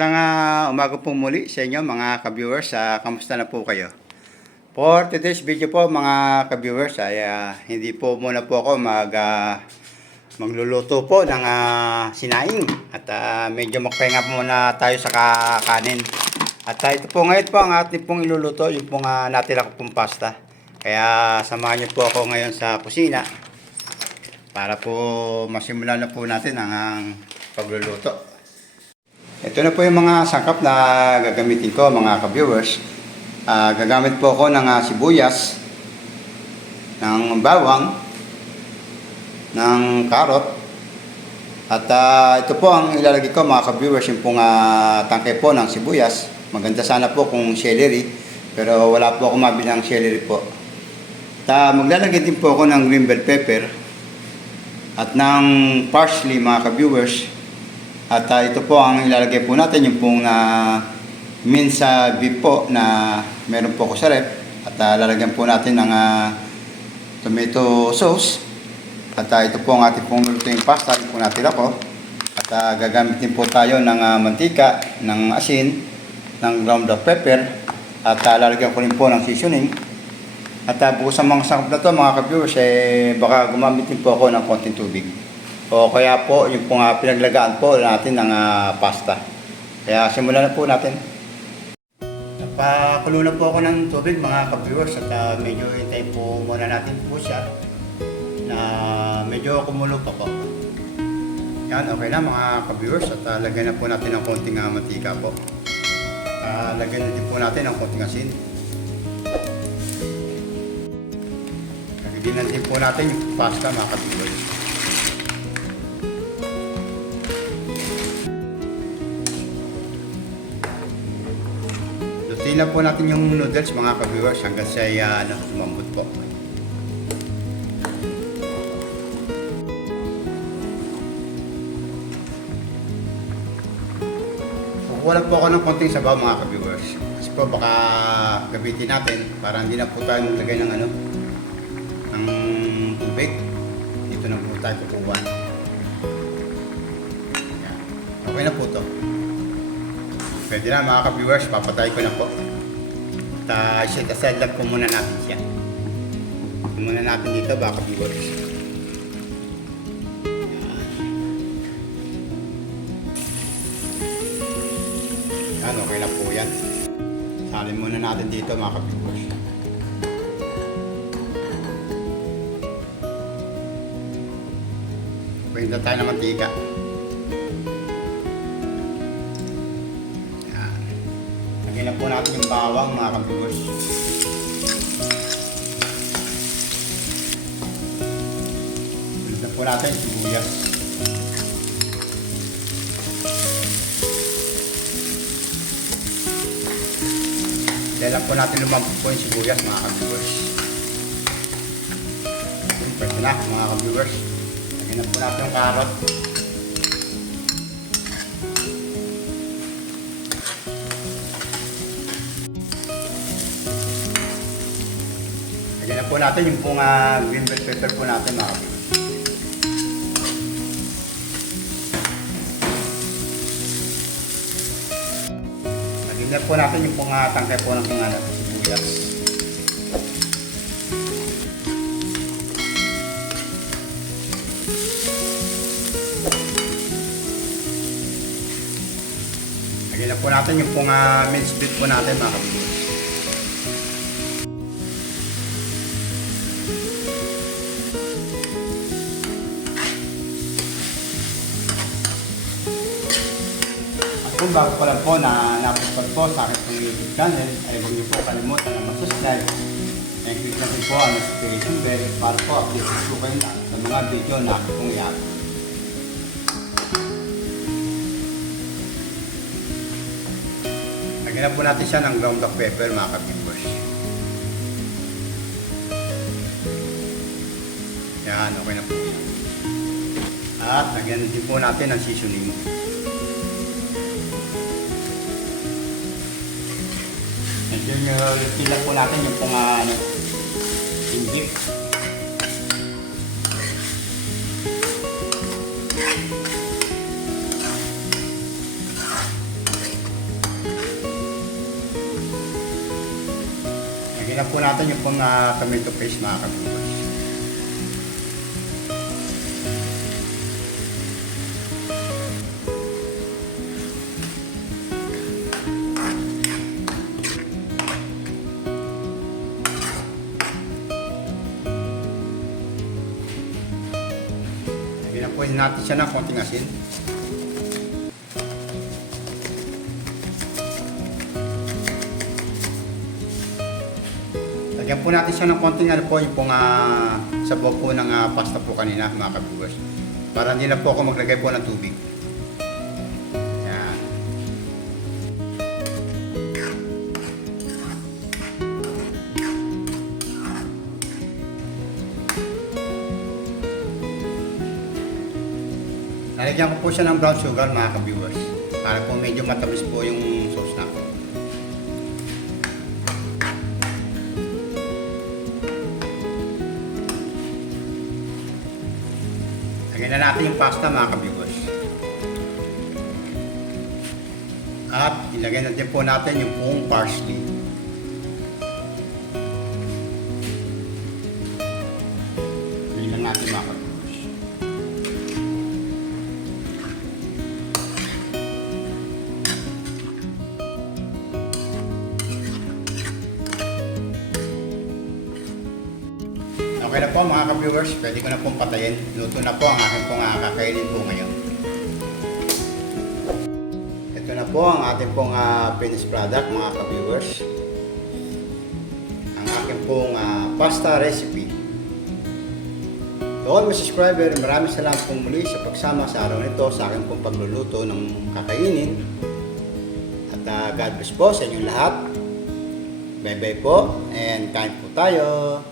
Magandang ah, umaga po muli sa inyo mga ka-viewers. Ah, kamusta na po kayo? For today's video po mga ka-viewers ay ah, hindi po muna po ako mag ah, magluluto po ng ah, sinaing at ah, medyo magpahinga po muna tayo sa kakanin. At ah, ito po ngayon po ang ating pong iluluto, yung pong uh, natira ko pong pasta. Kaya samahan niyo po ako ngayon sa kusina para po masimulan na po natin ang, ang pagluluto. Ito na po yung mga sangkap na gagamitin ko mga ka-viewers. Ah, gagamit po ako ng ah, sibuyas, ng bawang, ng karot, at ah, ito po ang ilalagay ko mga ka-viewers, yung pong ah, tangkay po ng sibuyas. Maganda sana po kung celery, pero wala po ako mabili ng celery po. At ah, maglalagay din po ako ng green bell pepper at ng parsley mga ka-viewers. At ah, ito po ang ilalagay po natin, yung pong na minsa beef po na meron po ko sa rep. At ah, lalagyan po natin ng ah, tomato sauce. At ah, ito po ang ating pong lutuing pasta, yung po natin ako. At ah, gagamit din po tayo ng ah, mantika, ng asin, ng ground up pepper. At ah, lalagyan ko rin po ng seasoning. At uh, bukod sa mga sangkap na to mga ka-viewers, eh, baka gumamit din po ako ng konting tubig. O kaya po, yung pong uh, pinaglagaan po natin ng ah, pasta. Kaya simulan na po natin. Napakulo na po ako ng tubig mga ka-viewers at ah, medyo hintayin po muna natin po siya na medyo kumulo pa po. Yan, okay na mga ka-viewers at ah, lagyan na po natin ng konting uh, mantika po. Ah, lagyan na din po natin ng konting asin. Lagyan din po natin yung pasta mga ka-viewers. Lutuin na po natin yung noodles mga ka-viewers hanggang siya ay uh, ano, lumambot po. Kukuha po ako ng konting sabaw mga ka-viewers. Kasi po baka gabitin natin para hindi na po tayo maglagay ng ano ng tubig. Dito na po tayo kukuha. Yan. Okay na po to. Pwede na mga ka-viewers, papatay ko na po. At uh, set lang po muna natin siya. Muna natin dito mga ka-viewers. Yan, okay na po yan. Salin muna natin dito mga ka-viewers. Pwede na tayo ng mantika. Na po natin yung bawang mga. Lagyan na po natin yung sibuyas. Lang po natin lumambot po yung sibuyas mga ka-viewers. Pwede na mga. Lagyan na po natin yung carrot. Po natin yung pong uh, green bell pepper po natin mga ka-viewers. Lagyan na po natin yung pong uh, tangkay po ng mga uh, sibuyas. Lagyan na po natin yung pong uh, minced beef po natin mga kapatid. Kung bago pa lang po na napunta po sa aking YouTube channel, ay huwag niyo po kalimutan na mag-subscribe and click na po ang notification bell para po update po kayo na sa mga video na aking pong i-upload. Lagyan po natin siya ng ground up pepper mga ka-viewers. Yan, okay na po yan. At lagyan din po natin ng seasoning. Yun yung pilat po natin yung pong uh, ano, injip. Lagyan po natin yung pang uh, ah, tomato paste mga kapatid. Po natin siya ng konting asin. Lagyan po natin siya ng konting ano po, yung pong uh, sabaw po ng ah, pasta po kanina mga kabiwas. Para hindi na po ako maglagay po ng tubig. Lalagyan ko po siya ng brown sugar mga ka-viewers. Para po medyo matamis po yung sauce na. Lagyan na natin yung pasta mga ka-viewers. At ilagay na din po natin yung buong parsley. Ilagyan natin mga ka-viewers. Okay na po mga ka-viewers, pwede ko na pong patayin. Luto na po ang aking pong uh, kakainin po ngayon. Ito na po ang ating pong ah, finished product mga ka-viewers. Ang aking pong ah, pasta recipe. To all my subscriber, maraming salamat pong muli sa pagsama sa araw nito sa aking pong pagluluto ng kakainin. At ah, God bless po sa inyong lahat. Bye-bye po and kain po tayo.